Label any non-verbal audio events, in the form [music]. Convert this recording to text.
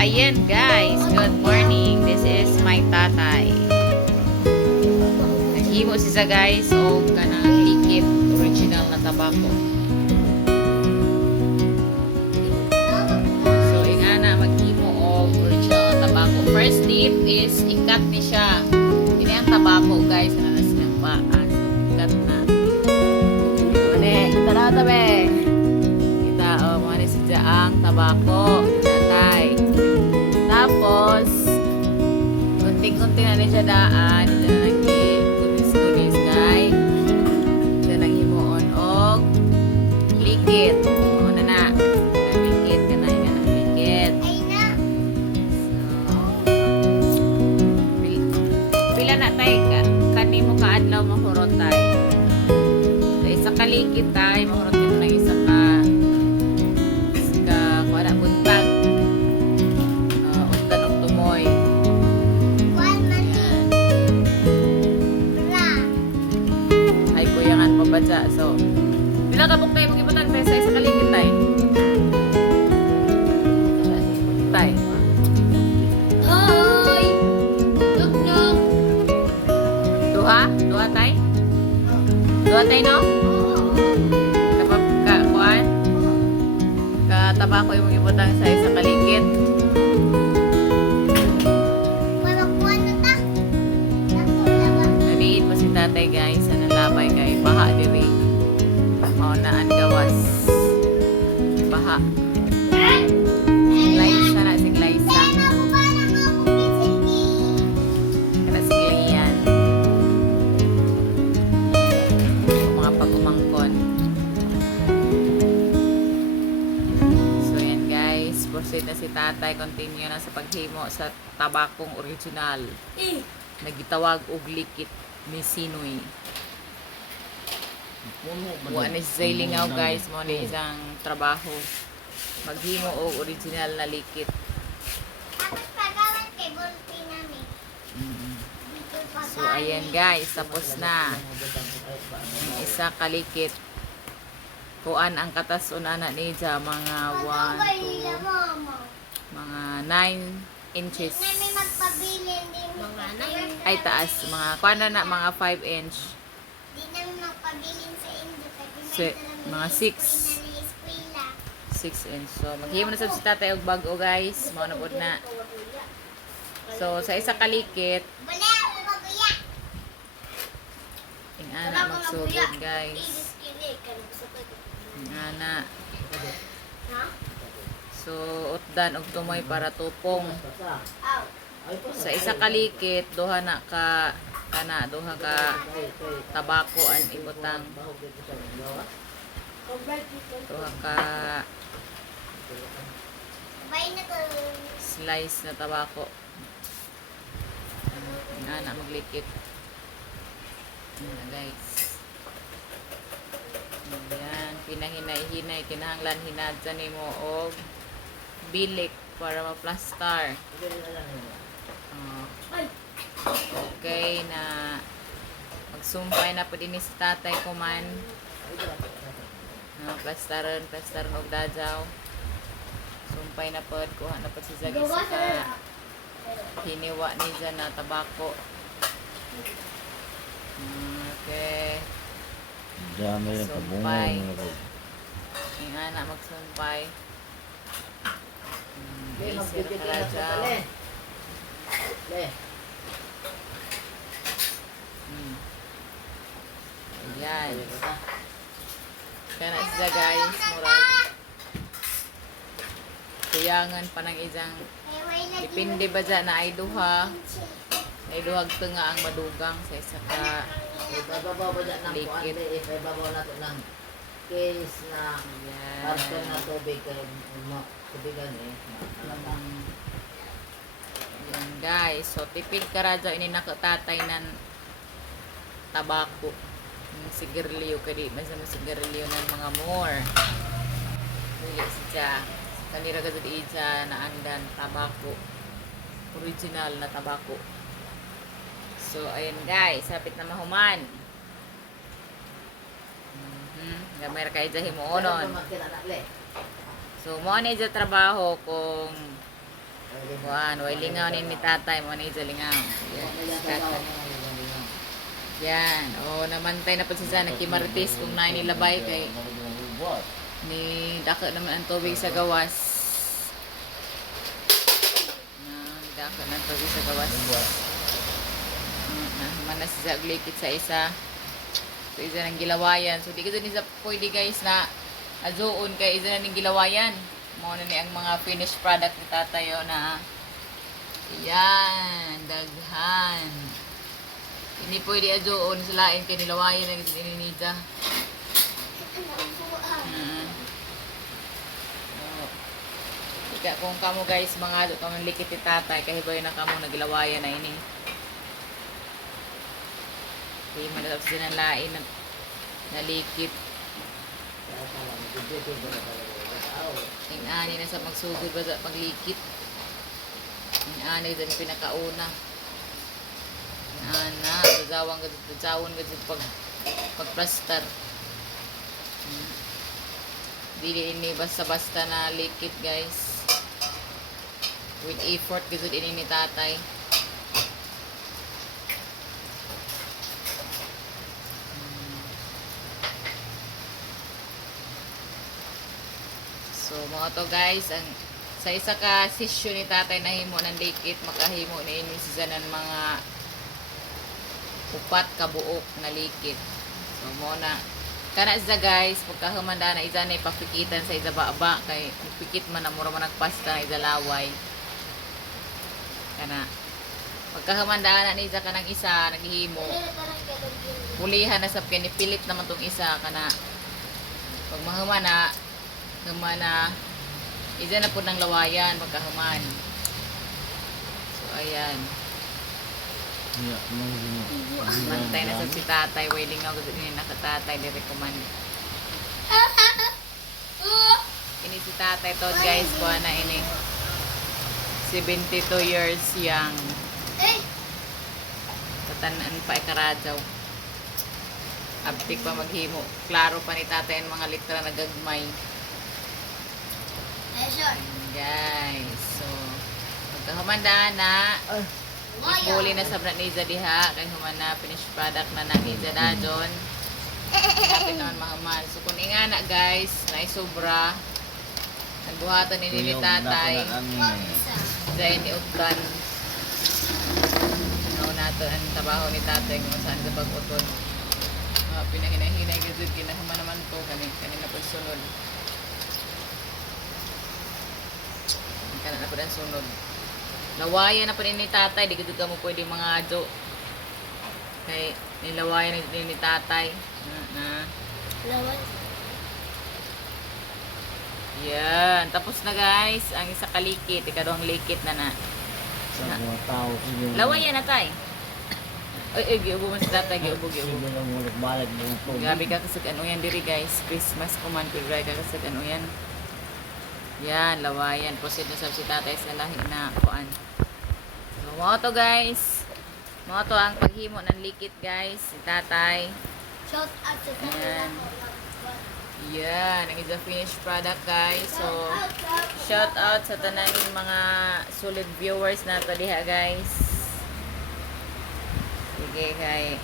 ayan guys, good morning. This is my tatay. Naghimo siya guys o kanang likit original na tabako. So ingana maghimo og original na tabako. First tip is ikat ni siya. Ini ang tabako guys na nasa ng paa. So ikat na. Ane, tara tabi. Kita oh, mga ang tabako. Tatay. Tapos, kunting-kunting na ni siya daan. Ito na na himuon og likit. O na na. Likit ka na. Ang likit. So, pil- pila na tay ka. Kanimo ka adlaw mahurot tay. So, isa ka likit tay. Mahurot mo pabadya. So, pila ka buk tayo mag-ibutan tayo sa isa ka likit tay. Tay. Duha? Duha tay? Duha tay no? Kapag ka, kuan? Katabako yung ibutang sa isa kaligit. Naniid mo si tatay guys. Baha. Glaysa na si Glaysa. Kana si Glian. Mga pagumangkon. So yan guys. Proceed na si tatay. Continue na sa paghimo sa tabakong original. Nagitawag og likit ni Sinoy. Wa na si Zaylingaw guys mo ni isang trabaho. Maghimo og original na likit. So ayan guys, tapos na. Ang isa kalikit. Kuan ang katas una na ni Ja, mga 1 mga 9 inches. Ay taas, mga kuan na na mga 5 inch. Di namin magpabilin sa inyo. Si- mga six. 6 inch. So maghimo na sab si tatay og bag-o guys. Mao na na. So sa isa kalikit, ing ana magsugod guys. Ing ana. So utdan og tumoy para tupong. Sa isa kalikit, duha na ka kana duha ka tabako ang ibutang. Duha ka Sabay na ko. slice na tabako. Nga na maglikit. Yan guys. Ayan, pinahinay-hinay, kinahanglan hinadsa ni mo og bilik para ma-plaster. Oh. Okay na magsumpay na po din si tatay ko man. Uh, plastaron, plastaron og dadyaw. Sumpay na po, kuha na po si Zagi sa ka hiniwa ni dyan na tabako. Okay. Dami yung Sumpay. kabungo. Yung anak magsumpay. Hmm, Isir ka na dyan. Hmm. Ayan. Kaya na siya guys, murag. Kuyangan pa ng isang Depende ba dyan na ay duha? Ay duhag nga ang madugang sa isa ka Ibabaw ba dyan ng kuwante, ibabaw na to ng case na karton na tubig kay mo tubigan eh. Talaga. Mm. Yan guys. So tipid ka radyo ini nakatatay ng tabako. Sigarilyo ka di. Basta mo sigarilyo ng mga more. Dili siya. Kanira ka di siya na andan tabako. Original na tabako. So, ayun guys. Sapit na mahuman. Gamay ra kay jahi mo Pero onon. makita na le. So, mo ni sa trabaho kung Kuan, way lingaw ni ni tatay mo ni sa lingaw. Tatay. Yan, o namantay na po si Sana Kimartis kung na nilabay kay ni dako naman ang tubig sa gawas. Na dako ng tubig sa gawas. Mm, na mana si Zag likit sa isa. So isa ng gilawayan. So di ko din sa pwede guys na azuon kay isa na ning gilawayan. Mao na ni ang mga finished product ni tatayo na yan, daghan. Hindi pwede azuon sa lain kay nilawayan na gid ni Nida. Mm. So, Ika kung kamo guys mga do kamo likit ni tatay kahiboy na kamo naglawayan na ini. Di man daw sila lain na nalikit. Ang ani na sa magsugod ba sa paglikit. Ang ani doon yung pinakauna. Ana, gagawang gagawang gagawang pag pagplastar. Hmm. Dili ini basta-basta na likit guys. With effort gud ini ni tatay. So mga to guys, ang sa isa ka session ni tatay na himo ng likit, makahimo ni ini sa ng mga upat ka buok na likit. So mo na kana sa guys, pagkahumanda na isa na ipapikitan sa isa baba kay pikit man na mura man nagpasta na isa laway. Kana pagkahumanda na ni isa kanang isa naghihimo. Pulihan na sa pinipilit naman tong isa kana pag mahuman na human na isa na po ng lawayan magkahuman. So ayan. Yeah, Mantay na sa si tatay. Wailing ako dito ni nakatatay. Di recommend. [laughs] Ini si tatay to guys. Kuha na ini. 72 years young. Eh, Tatanaan pa ikaradyaw. Abtik pa maghimo. Klaro pa ni tatay ang mga litra na gagmay. Guys. So, magkahumanda na. Ikuli na sa brand ni Iza diha. Kay human na finished product na nang Iza na dyan. Kapit naman mahamal. So, kung ingana guys, na sobra. Nagbuhatan ni ni tatay. Dahil ni Utlan. Ano nato ang trabaho ni tatay kung saan sa pag-utol. Uh, pinahinahinay gazud kinahuman naman to kanin kanina pagsunod. Kana na po sunod. Lawayan na pa rin ni tatay, di ka mo pwede mga adyo. Kay nilawayan na din ni tatay. Na, na. Lawan. Yan, tapos na guys, ang isa kalikit, ikaduhang likit na na. Sa mga tao. sige. Lawayan na tay. Ay, ay, giubo man sa tatay, giubo, Sige giubo. lang mo balik ng tubig. Gabi ka kasag ano yan diri guys. Christmas ko ka kasag ano yan. Yan, lawayan. Proceed na sab si tatay sa lahi na kuan. So, mga to guys. Mga to ang paghimo ng likit guys. Si tatay. Shout out sa Ayan. Yan, ang a finished product guys. So, Shout out, shout out sa tanan mga solid viewers na to diha guys. Sige kay